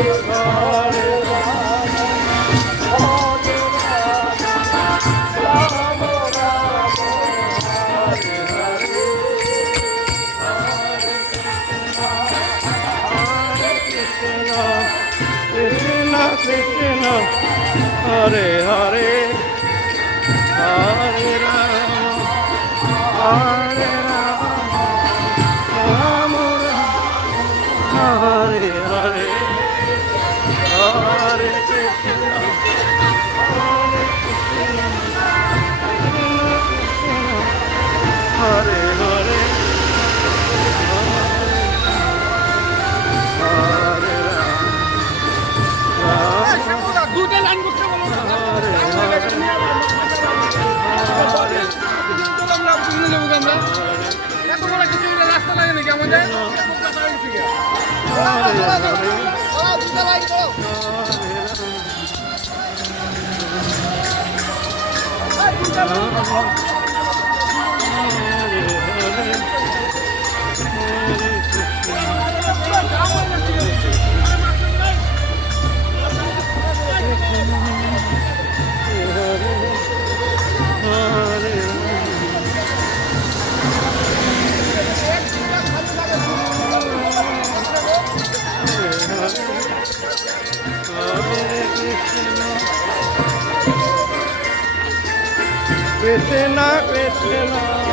Krishna, Hare Hare, Hare Rama, Hare আমাদের Krishna, Krishna,